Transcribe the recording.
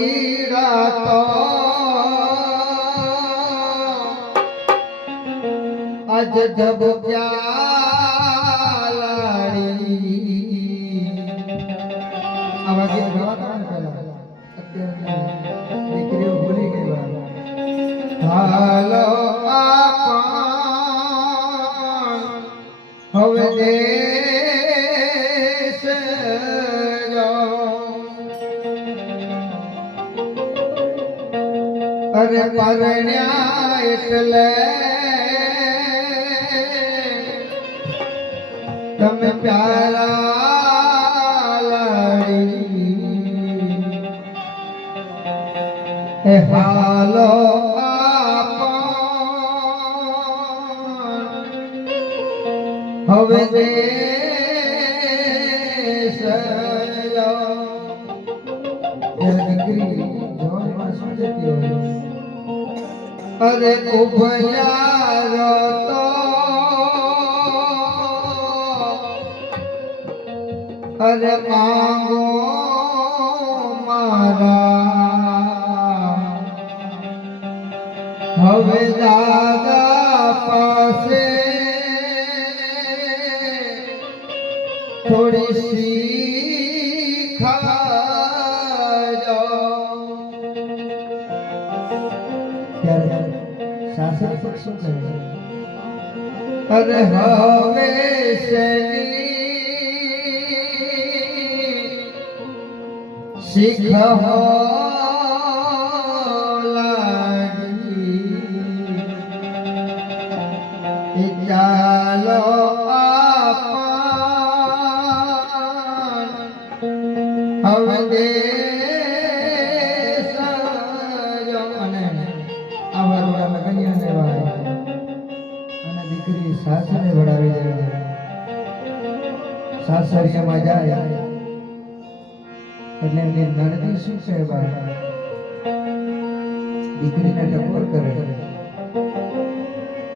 મોડી રાતો આજ ધબક્યા લાડી આવા ગીત ગાવાતા ને પહેલા અત્યારે દીકરીઓ ભૂલી ગઈ હાલો આપણ હવે દેશ અરે પરણ્યા એટલે તમે પ્યારા લાડી એ હાલો આપણ હવે દેશ દીકરી જવાનમાં શું જતી હોય અરે ઉભયા તો અરે માંગો મારા હવે દાદા પાસે થોડી શીખાજો શાસન પક્ષ શું કહે અરે હવે શીખ લાગી ચાલો હવે દેશ અને આવા રોડામાં કન્યાને વાય અને દીકરી સાસરે વડાવી દેવી સાસરિયામાં જાય એટલે એમની નણદી શું છે દીકરીને ટકોર કરે